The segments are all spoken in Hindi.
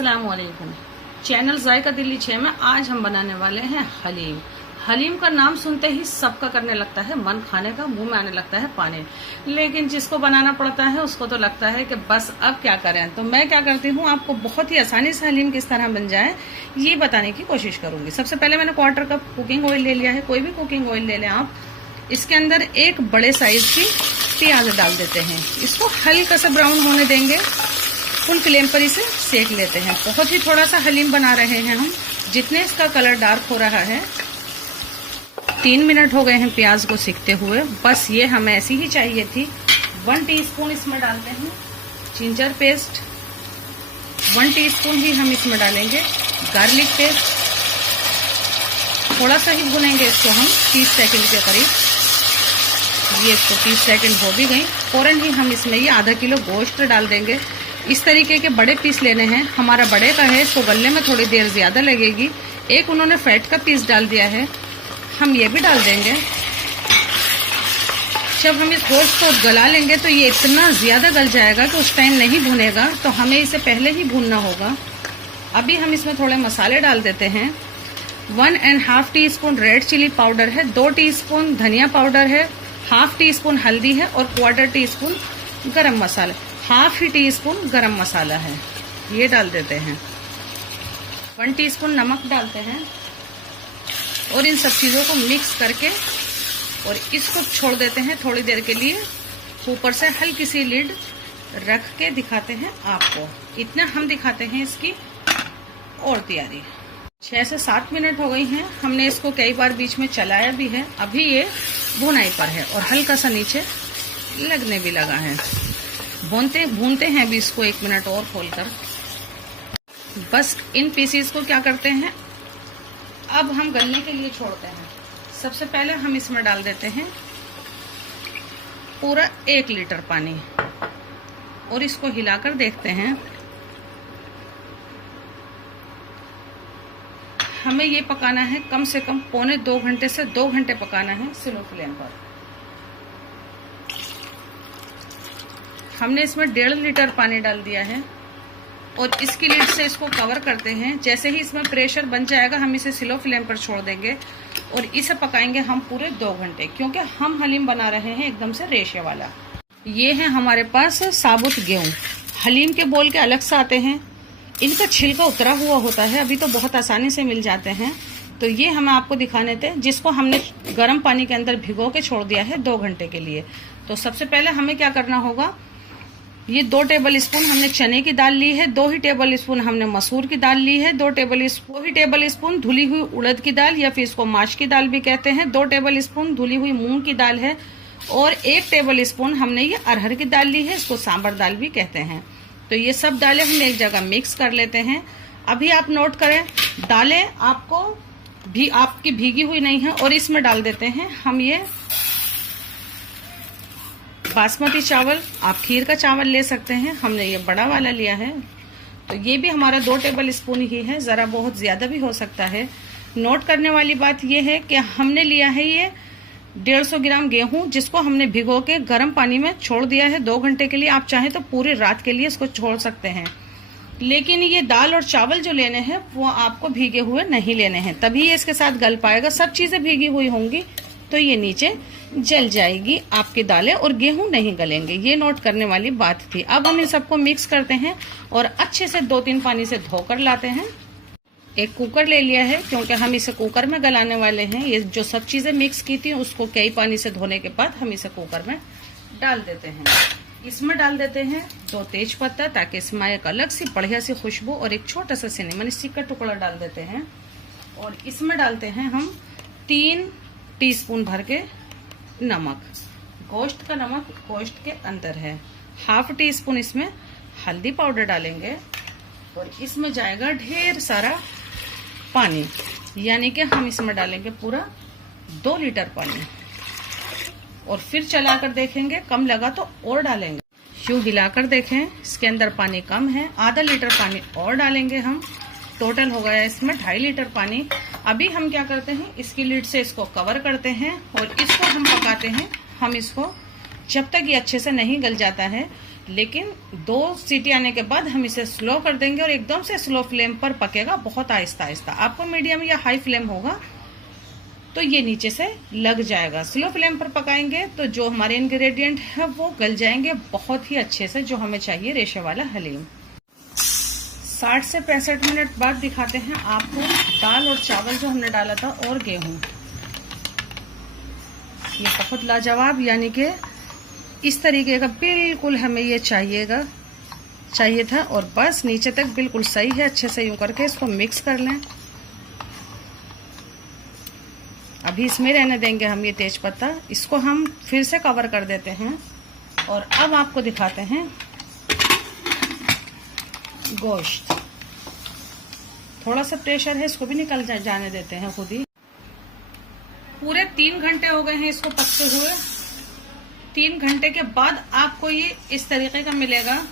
अस्सलाम वालेकुम। चैनल जायका दिल्ली 6 में आज हम बनाने वाले हैं हलीम। हलीम का नाम सुनते ही सबका करने लगता है मन, खाने का मुंह में आने लगता है पानी, लेकिन जिसको बनाना पड़ता है उसको तो लगता है कि बस अब क्या करें। तो मैं क्या करती हूँ, आपको बहुत ही आसानी से हलीम किस तरह बन जाए ये बताने की कोशिश करूंगी। सबसे पहले मैंने 1/4 कप कुकिंग ऑयल ले लिया है, कोई भी कुकिंग ऑयल ले लें आप। इसके अंदर एक बड़े साइज की प्याज डाल देते हैं, इसको हल्का सा ब्राउन होने देंगे, फुल फ्लेम पर इसे सेक लेते हैं। बहुत ही थोड़ा सा हलीम बना रहे हैं हम, जितने इसका कलर डार्क हो रहा है। 3 मिनट हो गए हैं प्याज को सेकते हुए, बस ये हमें ऐसी ही चाहिए थी। 1 टीस्पून इसमें डालते हैं जिंजर पेस्ट, 1 टीस्पून ही हम इसमें डालेंगे गार्लिक पेस्ट। थोड़ा सा ही भुनेंगे इसको हम 30 सेकंड के करीब। ये इसको 30 सेकंड हो भी गई, फौरन ही हम इसमें ये आधा किलो गोश्त डाल देंगे। इस तरीके के बड़े पीस लेने हैं, हमारा बड़े का है, इसको गलने में थोड़ी देर ज्यादा लगेगी। एक उन्होंने फैट का पीस डाल दिया है, हम ये भी डाल देंगे। जब हम इस गोश्त को गला लेंगे तो ये इतना ज्यादा गल जाएगा कि उस टाइम नहीं भुनेगा, तो हमें इसे पहले ही भूनना होगा। अभी हम इसमें थोड़े मसाले डाल देते हैं। 1.5 टीस्पून रेड चिली पाउडर है, 2 टीस्पून धनिया पाउडर है, 1/2 टीस्पून हल्दी है और 1/4 टीस्पून गरम मसाला, 1/2 टीस्पून गरम मसाला है, ये डाल देते हैं। 1 टीस्पून नमक डालते हैं और इन सब चीजों को मिक्स करके और इसको छोड़ देते हैं थोड़ी देर के लिए। ऊपर से हल्की सी लिड रख के दिखाते हैं आपको, इतना हम दिखाते हैं इसकी और तैयारी। 6 से 7 मिनट हो गई हैं, हमने इसको कई बार बीच में चलाया भी है। अभी ये भुनाई पर है और हल्का सा नीचे लगने भी लगा है। भूनते हैं अभी इसको 1 मिनट और खोलकर। बस इन पीसीस को क्या करते हैं, अब हम गलने के लिए छोड़ते हैं। सबसे पहले हम इसमें डाल देते हैं पूरा 1 लीटर पानी और इसको हिलाकर देखते हैं। हमें ये पकाना है कम से कम 1.25 घंटे से 2 घंटे पकाना है स्लो फ्लेम पर। हमने इसमें 1.5 लीटर पानी डाल दिया है और इसकी लिड से इसको कवर करते हैं। जैसे ही इसमें प्रेशर बन जाएगा हम इसे स्लो फ्लेम पर छोड़ देंगे और इसे पकाएंगे हम पूरे 2 घंटे, क्योंकि हम हलीम बना रहे हैं एकदम से रेशे वाला। ये है हमारे पास साबुत गेहूं। हलीम के बोल के अलग से आते हैं, इनका छिलका उतरा हुआ होता है, अभी तो बहुत आसानी से मिल जाते हैं। तो ये हमें आपको दिखाने थे, जिसको हमने गर्म पानी के अंदर भिगो के छोड़ दिया है 2 घंटे के लिए। तो सबसे पहले हमें क्या करना होगा, ये 2 टेबल स्पून हमने चने की दाल ली है, 2 ही टेबल स्पून हमने मसूर की दाल ली है, 2 टेबल स्पून धुली हुई उड़द की दाल या फिर इसको माश की दाल भी कहते हैं, 2 टेबल स्पून धुली हुई मूंग की दाल है और 1 टेबल स्पून हमने ये अरहर की दाल ली है, इसको सांबर दाल भी कहते हैं। तो ये सब दालें हम एक जगह मिक्स कर लेते हैं। अभी आप नोट करें, दालें आपकी भीगी हुई नहीं है। और इसमें डाल देते हैं हम ये बासमती चावल, आप खीर का चावल ले सकते हैं, हमने ये बड़ा वाला लिया है। तो ये भी हमारा 2 टेबल स्पून ही है, जरा बहुत ज्यादा भी हो सकता है। नोट करने वाली बात ये है कि हमने लिया है ये 150 ग्राम गेहूं, जिसको हमने भिगो के गर्म पानी में छोड़ दिया है 2 घंटे के लिए। आप चाहें तो पूरी रात के लिए इसको छोड़ सकते हैं, लेकिन ये दाल और चावल जो लेने हैं वो आपको भीगे हुए नहीं लेने हैं, तभी ये इसके साथ गल पाएगा। सब चीजें भीगी हुई होंगी तो ये नीचे जल जाएगी, आपकी दालें और गेहूं नहीं गलेंगे। ये नोट करने वाली बात थी। अब हम इन सबको मिक्स करते हैं और अच्छे से 2-3 पानी से धोकर लाते हैं। एक कुकर ले लिया है, क्योंकि हम इसे कुकर में गलाने वाले हैं। ये जो सब चीजें मिक्स की थी उसको कई पानी से धोने के बाद हम इसे कुकर में डाल देते हैं। इसमें डाल देते हैं 2 तेज पत्ता, ताकि इसमें एक अलग सी बढ़िया सी खुशबू, और एक छोटा सा सिनेमन स्टिक का टुकड़ा डाल देते हैं। और इसमें डालते हैं हम 3 टीस्पून भर के नमक, गोश्त का नमक गोश्त के अंदर है। 1/2 टीस्पून इसमें हल्दी पाउडर डालेंगे और इसमें जाएगा ढेर सारा पानी, यानी कि हम इसमें डालेंगे पूरा 2 लीटर पानी। और फिर चलाकर देखेंगे, कम लगा तो और डालेंगे। यूं हिलाकर देखें, इसके अंदर पानी कम है, आधा लीटर पानी और डालेंगे हम। टोटल हो गया इसमें 2.5 लीटर पानी। अभी हम क्या करते हैं, इसकी लिड से इसको कवर करते हैं और इसको हम पकाते हैं। हम इसको जब तक ये अच्छे से नहीं गल जाता है, लेकिन 2 सीटी आने के बाद हम इसे स्लो कर देंगे और एकदम से स्लो फ्लेम पर पकेगा, बहुत आहिस्ता आहिस्ता। आपको मीडियम या हाई फ्लेम होगा तो ये नीचे से लग जाएगा। स्लो फ्लेम पर पकाएंगे तो जो हमारे इंग्रेडिएंट है वो गल जाएंगे बहुत ही अच्छे से, जो हमें चाहिए रेशे वाला हलीम। 60 से 65 मिनट बाद दिखाते हैं आपको दाल और चावल जो हमने डाला था और गेहूं। ये बहुत लाजवाब, यानी कि इस तरीके का बिल्कुल हमें ये चाहिए था, और बस नीचे तक बिल्कुल सही है। अच्छे से यूं करके इसको मिक्स कर लें। अभी इसमें रहने देंगे हम ये तेज पत्ता, इसको हम फिर से कवर कर देते हैं। और अब आपको दिखाते हैं गोश्त। थोड़ा सा प्रेशर है, इसको भी निकल जाने देते हैं खुद ही। पूरे 3 घंटे हो गए हैं इसको पकते हुए। 3 घंटे के बाद आपको ये इस तरीके का मिलेगा।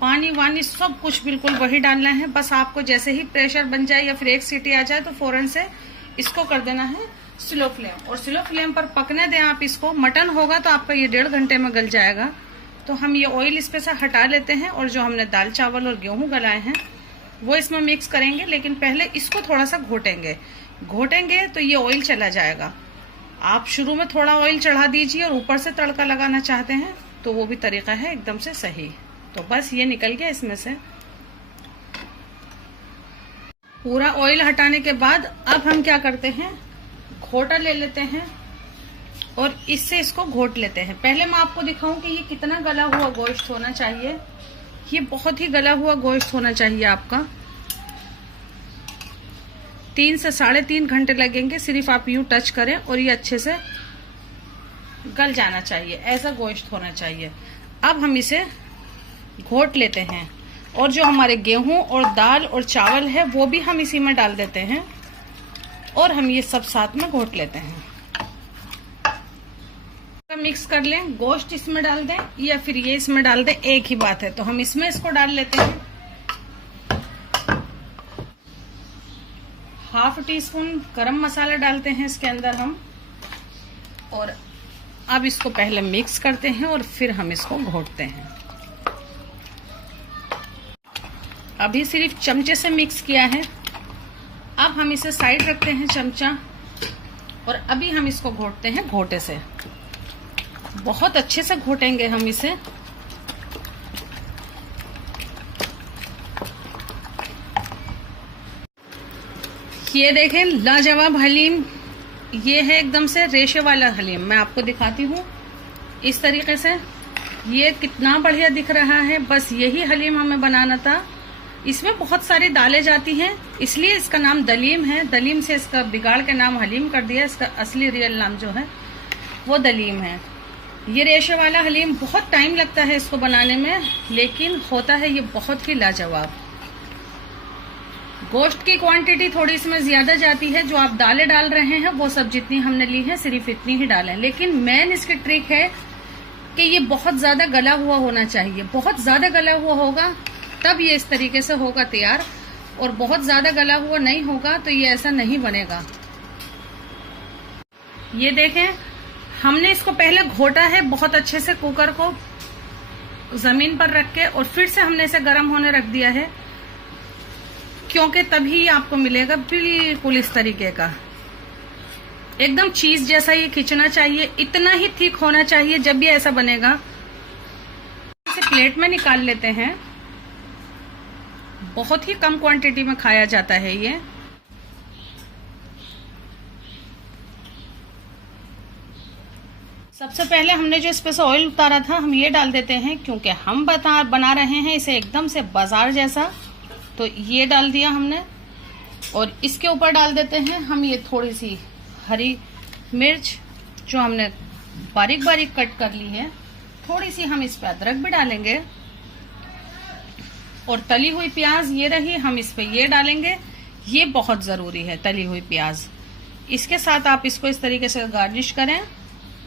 पानी वानी सब कुछ बिल्कुल वही डालना है। बस आपको जैसे ही प्रेशर बन जाए या फिर 1 सीटी आ जाए तो फौरन से इसको कर देना है स्लो फ्लेम, और स्लो फ्लेम पर पकने दें आप इसको। मटन होगा तो आपका ये 1.5 घंटे में गल जाएगा। तो हम ये ऑयल इस पे से हटा लेते हैं और जो हमने दाल चावल और गेहूं गलाए हैं वो इसमें मिक्स करेंगे। लेकिन पहले इसको थोड़ा सा घोटेंगे तो ये ऑयल चला जाएगा। आप शुरू में थोड़ा ऑयल चढ़ा दीजिए और ऊपर से तड़का लगाना चाहते हैं तो वो भी तरीका है एकदम से सही। तो बस ये निकल गया इसमें से। पूरा ऑयल हटाने के बाद अब हम क्या करते हैं, घोटा ले लेते हैं और इससे इसको घोट लेते हैं। पहले मैं आपको दिखाऊं कि ये कितना गला हुआ गोश्त होना चाहिए। ये बहुत ही गला हुआ गोश्त होना चाहिए आपका। 3 से 3.5 घंटे लगेंगे, सिर्फ आप यूं टच करें और ये अच्छे से गल जाना चाहिए। ऐसा गोश्त होना चाहिए। अब हम इसे घोट लेते हैं और जो हमारे गेहूं और दाल और चावल है वो भी हम इसी में डाल देते हैं और हम ये सब साथ में घोट लेते हैं। मिक्स कर लें, गोश्त इसमें डाल दें या फिर ये इसमें डाल दें, एक ही बात है। तो हम इसमें इसको डाल लेते हैं। 1/2 टीस्पून गरम मसाला डालते हैं इसके अंदर हम, और अब इसको पहले मिक्स करते हैं और फिर हम इसको घोटते हैं। अभी सिर्फ चमचे से मिक्स किया है। अब हम इसे साइड रखते हैं चमचा, और अभी हम इसको घोटते हैं घोटे से। बहुत अच्छे से घोटेंगे हम इसे। ये देखें लाजवाब हलीम, ये है एकदम से रेशे वाला हलीम। मैं आपको दिखाती हूँ इस तरीके से। ये कितना बढ़िया दिख रहा है। बस यही हलीम हमें बनाना था। इसमें बहुत सारी दालें जाती हैं, इसलिए इसका नाम दलीम है। दलीम से इसका बिगाड़ के नाम हलीम कर दिया। इसका असली रियल नाम जो है वो दलीम है। ये रेशे वाला हलीम बहुत टाइम लगता है इसको बनाने में, लेकिन होता है ये बहुत ही लाजवाब। गोश्त की क्वांटिटी थोड़ी इसमें ज्यादा जाती है। जो आप दालें डाल रहे हैं वो सब जितनी हमने ली है सिर्फ इतनी ही डालें। लेकिन मेन इसकी ट्रिक है कि ये बहुत ज्यादा गला हुआ होना चाहिए। बहुत ज्यादा गला हुआ होगा तब ये इस तरीके से होगा तैयार, और बहुत ज्यादा गला हुआ नहीं होगा तो ये ऐसा नहीं बनेगा। ये देखें, हमने इसको पहले घोटा है बहुत अच्छे से कुकर को जमीन पर रख के, और फिर से हमने इसे गर्म होने रख दिया है, क्योंकि तभी आपको मिलेगा बिल्कुल इस तरीके का एकदम चीज जैसा ये खिंचना चाहिए। इतना ही थिक होना चाहिए जब ये ऐसा बनेगा। इसे प्लेट में निकाल लेते हैं। बहुत ही कम क्वांटिटी में खाया जाता है ये। सबसे पहले हमने जो इस पे से ऑयल उतारा था हम ये डाल देते हैं, क्योंकि हम बना रहे हैं इसे एकदम से बाजार जैसा। तो ये डाल दिया हमने, और इसके ऊपर डाल देते हैं हम ये थोड़ी सी हरी मिर्च जो हमने बारीक बारीक कट कर ली है। थोड़ी सी हम इस पे अदरक भी डालेंगे, और तली हुई प्याज ये रही, हम इस पे ये डालेंगे। ये बहुत जरूरी है, तली हुई प्याज। इसके साथ आप इसको इस तरीके से गार्निश करें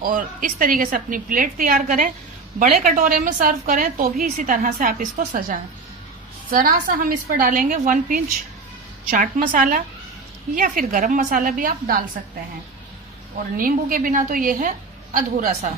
और इस तरीके से अपनी प्लेट तैयार करें। बड़े कटोरे में सर्व करें तो भी इसी तरह से आप इसको सजाएं। जरा सा हम इस पर डालेंगे 1 पिंच चाट मसाला, या फिर गरम मसाला भी आप डाल सकते हैं। और नींबू के बिना तो ये है अधूरा सा